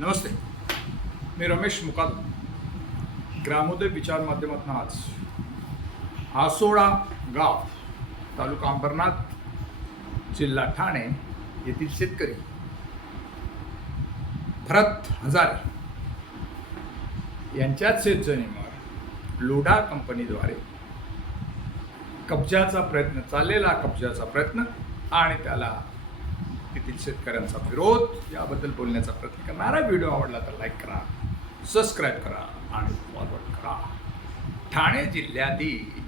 नमस्ते. मी रमेश मुकाद ग्रामोदय विचार माध्यमातून आज आसोळा गाव तालुका अंबरनाथ जिल्हा ठाणे येथील शेतकरी भरत हजारे यांच्याच शेतजमिनीवर लोढा कंपनीद्वारे कब्जाचा प्रयत्न चाललेला कब्जाचा प्रयत्न आणि त्याला तेथील शेतकऱ्यांचा विरोध याबद्दल बोलण्याचा प्रयत्न करणारा व्हिडिओ आवडला तर लाईक करा सबस्क्राईब करा आणि फॉरवर्ड करा. ठाणे जिल्ह्यातील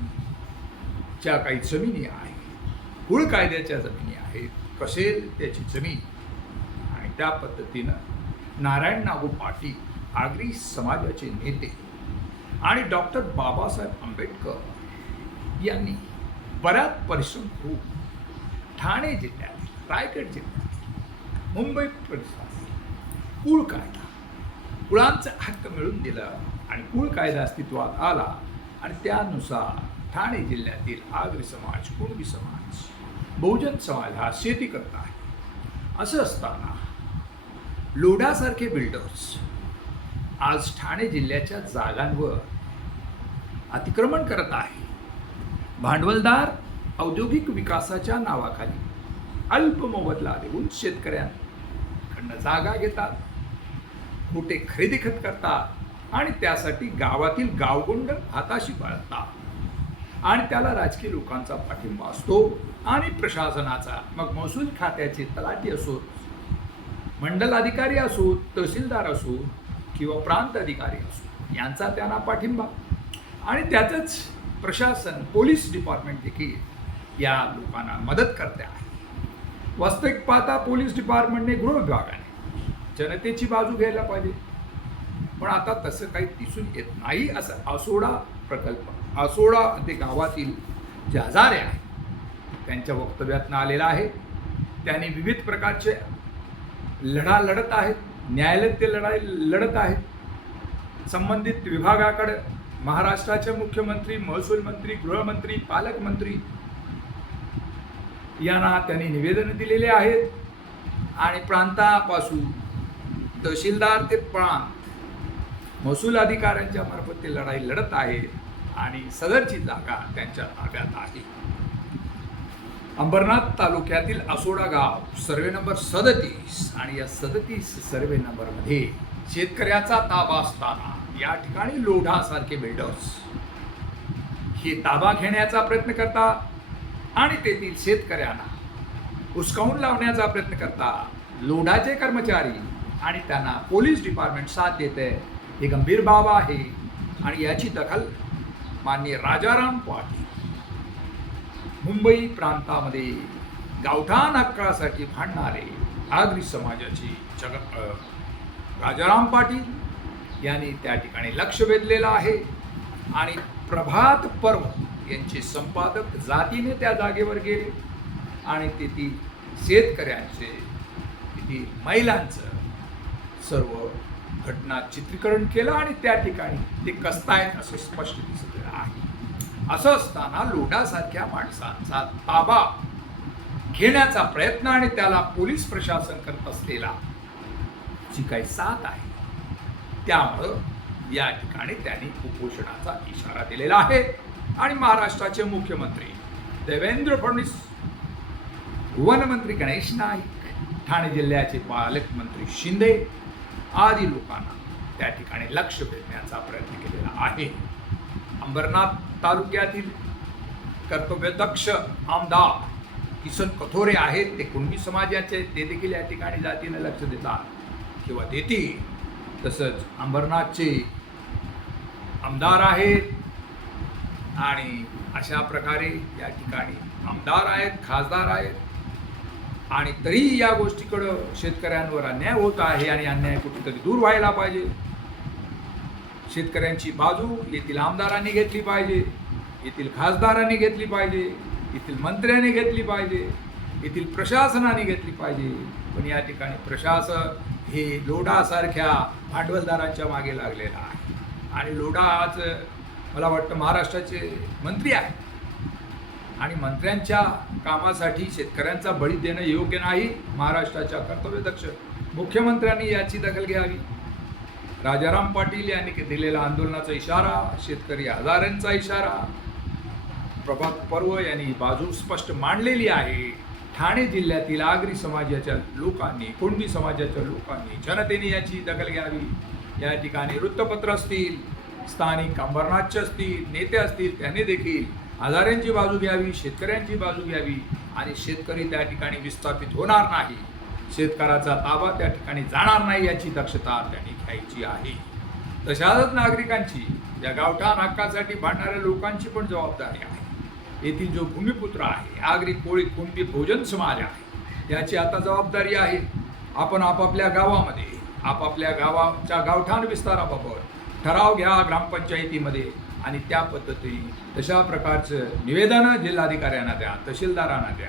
ज्या काही जमिनी आहेत कुळ कायद्याच्या जमिनी आहेत कसेल त्याची जमीन आणि त्या पद्धतीनं नारायण नागू पाटील आगरी समाजाचे नेते आणि डॉक्टर बाबासाहेब आंबेडकर यांनी बऱ्याच परिश्रम करून ठाणे जिल्ह्यात रायगड जिल्हा मुंबई प्रदेशात कुळ कायदा कुळांचा हक्क मिळून दिला आणि कुळ कायदा अस्तित्वात आला आणि त्यानुसार ठाणे जिल्ह्यातील आगरी समाज कुणबी समाज बहुजन समाज हा शेती करत आहे. असं असताना लोढासारखे बिल्डर्स आज ठाणे जिल्ह्याच्या जागांवर अतिक्रमण करत आहे भांडवलदार औद्योगिक विकासाच्या नावाखाली अल्प मोबदला देऊन शेतकऱ्यांकडनं जागा घेतात मोठे खरेदी खत करतात आणि त्यासाठी गावातील गावगुंड हाताशी बाळगतात. आणि त्याला राजकीय लोकांचा पाठिंबा असतो आणि प्रशासनाचा मग महसूल खात्याचे तलाठी असोत मंडल अधिकारी असोत तहसीलदार असो किंवा प्रांत अधिकारी असो यांचा त्यांना पाठिंबा. आणि त्याचंच प्रशासन पोलीस डिपार्टमेंट देखील या लोकांना मदत करते आहे. वास्तविक पाहता पोलीस डिपार्टमेंटने गृह विभागाने जनतेची बाजू घ्यायला पाहिजे. पण आता तसं काही दिसून येत नाही असं आसोडा प्रकल्प आसोडा ते गावातील जे आजारे आहेत त्यांच्या वक्तव्यातनं आलेलं आहे. त्यांनी विविध प्रकारचे लढा लढत आहेत न्यायालयात ते लढाई लढत आहेत. संबंधित विभागाकडे महाराष्ट्राचे मुख्यमंत्री महसूल मंत्री गृहमंत्री पालकमंत्री यांना त्यांनी निवेदन दिलेले आहेत. आणि प्रांतापासून तहसीलदार ते प्रांत महसूल अधिकाऱ्यांच्या मार्फत ते लढाई लढत आहेत आणि सदरची जागा त्यांच्या ताब्यात आहे. अंबरनाथ तालुक्यातील असोडा गाव सर्वे नंबर सदतीस आणि या सदतीस सर्वे नंबरमध्ये शेतकऱ्याचा ताबा असताना या ठिकाणी लोढासारखे बिल्डर्स हे ताबा घेण्याचा प्रयत्न करतात. आणि तेथील शेतकऱ्यांना हुसकावून लावण्याचा प्रयत्न करतात. लोढाचे कर्मचारी आणि त्यांना पोलीस डिपार्टमेंट साथ देते. ही गंभीर बाब आहे आणि याची दखल माननीय राजाराम पाटील. मुंबई प्रांतामध्ये गावठाण हक्कासाठी भांडणारे आगरी समाजाचे जग राजाराम पाटील यांनी त्या ठिकाणी लक्ष वेधलेलं आहे. आणि प्रभात पर्व यांचे संपादक जातीने त्या जागेवर गेले आणि तेथील शेतकऱ्यांचे तेथील महिलांचं सर्व घटना चित्रीकरण केलं आणि त्या ठिकाणी ते कसतायत असं स्पष्ट दिसत आहे. असं असताना लोढासारख्या माणसांचा ताबा घेण्याचा प्रयत्न आणि त्याला पोलीस प्रशासन करत असलेला जी काही साथ आहे त्यामुळं या ठिकाणी त्यांनी कुपोषणाचा इशारा दिलेला आहे. आणि महाराष्ट्राचे मुख्यमंत्री देवेंद्र फडणवीस वनमंत्री गणेश नाईक ठाणे जिल्ह्याचे पालकमंत्री शिंदे आदी लोकांना त्या ठिकाणी लक्ष वेधण्याचा प्रयत्न केलेला आहे. अंबरनाथ तालुक्यातील कर्तव्यदक्ष आमदार किसन कथोरे आहेत. ते कुणबी समाजाचे ते देखील या ठिकाणी जातीने लक्ष देतात किंवा देतील. तसंच अंबरनाथचे आमदार आहेत. आणि अशा प्रकारे या ठिकाणी आमदार आहेत खासदार आहेत. आणि तरी या गोष्टीकडं शेतकऱ्यांवर अन्याय होत आहे आणि अन्याय कुठेतरी दूर व्हायला पाहिजे. शेतकऱ्यांची बाजू येथील आमदारांनी घेतली पाहिजे येथील खासदारांनी घेतली पाहिजे येथील मंत्र्यांनी घेतली पाहिजे येथील प्रशासनाने घेतली पाहिजे. पण या ठिकाणी प्रशासन हे लोढासारख्या भांडवलदारांच्या मागे लागलेलं आहे. आणि लोढा आज मला वाटतं महाराष्ट्राचे मंत्री आहेत. आणि मंत्र्यांच्या कामासाठी शेतकऱ्यांचा बळी देणं योग्य नाही महाराष्ट्राच्या कर्तव्यदक्ष मुख्यमंत्र्यांनी याची दखल घ्यावी. राजाराम पाटील यांनी दिलेला आंदोलनाचा इशारा शेतकरी हजारांचा इशारा प्रभात पर्व यांनी बाजू स्पष्ट मांडलेली आहे. ठाणे जिल्ह्यातील आगरी समाजाच्या लोकांनी कुणबी समाजाच्या लोकांनी जनतेने याची दखल घ्यावी. या ठिकाणी वृत्तपत्र असतील स्थानिक अंबरनाथचे असतील नेते असतील त्यांनी देखील आजाऱ्यांची बाजू घ्यावी शेतकऱ्यांची बाजू घ्यावी आणि शेतकरी त्या ठिकाणी विस्थापित होणार नाही. शेतकऱ्याचा ताबा त्या ठिकाणी जाणार नाही याची दक्षता त्यांनी घ्यायची आहे. तशाच नागरिकांची या गावठाण हक्कासाठी भांडणाऱ्या लोकांची पण जबाबदारी आहे. येथील जो भूमिपुत्र आहे आगरी कोळी कुणबी भोजन समाज आहे याची आता जबाबदारी आहे. आपण आपापल्या गावामध्ये आपापल्या गावाच्या गावठाण विस्ताराबाबत ठराव घ्या ग्रामपंचायतीमध्ये आणि त्या पद्धतीने तशा प्रकारचं निवेदन जिल्हाधिकाऱ्यांना द्या तहसीलदारांना द्या.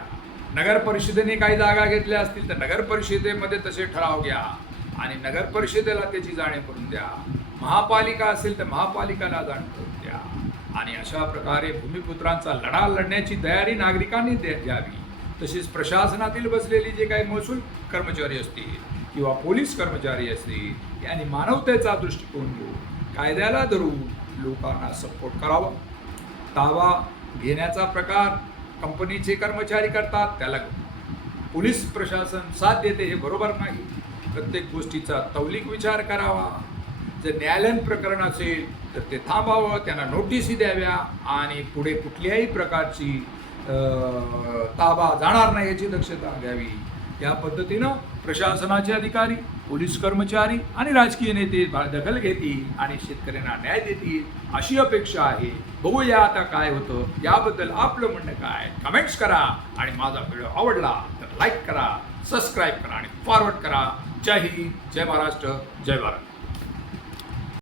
नगर परिषदेने काही जागा घेतल्या असतील तर नगर परिषदेमध्ये तसे ठराव घ्या आणि नगर परिषदेला त्याची जाणीव करून द्या. महापालिका असेल तर महापालिकाला जाणीव करून द्या. आणि अशा प्रकारे भूमिपुत्रांचा लढा लढण्याची तयारी नागरिकांनी द्या- द्यावी तसेच प्रशासनातील बसलेली जे काही महसूल कर्मचारी असतील किंवा पोलीस कर्मचारी असतील यांनी मानवतेचा दृष्टिकोन घेऊन कायद्याला धरून लोकांना सपोर्ट करावा. ताबा घेण्याचा प्रकार कंपनीचे कर्मचारी करतात त्याला पोलीस प्रशासन साथ देते हे बरोबर नाही. प्रत्येक गोष्टीचा तौलिक विचार करावा. जर न्यायालयीन प्रकरण असेल तर ते थांबावं त्यांना नोटीसी द्याव्या आणि पुढे कुठल्याही प्रकारची ताबा जाणार नाही याची दक्षता घ्यावी. या पद्धतीनं प्रशासनाचे अधिकारी पोलीस कर्मचारी आणि राजकीय नेते दखल घेतील आणि शेतकऱ्यांना न्याय देतील अशी अपेक्षा आहे. बघूया आता काय होतं. याबद्दल आपलं म्हणणं काय? कमेंट्स करा. आणि माझा व्हिडिओ आवडला तर लाईक करा सबस्क्राईब करा आणि फॉरवर्ड करा. जय हिंद जय महाराष्ट्र जय भारत.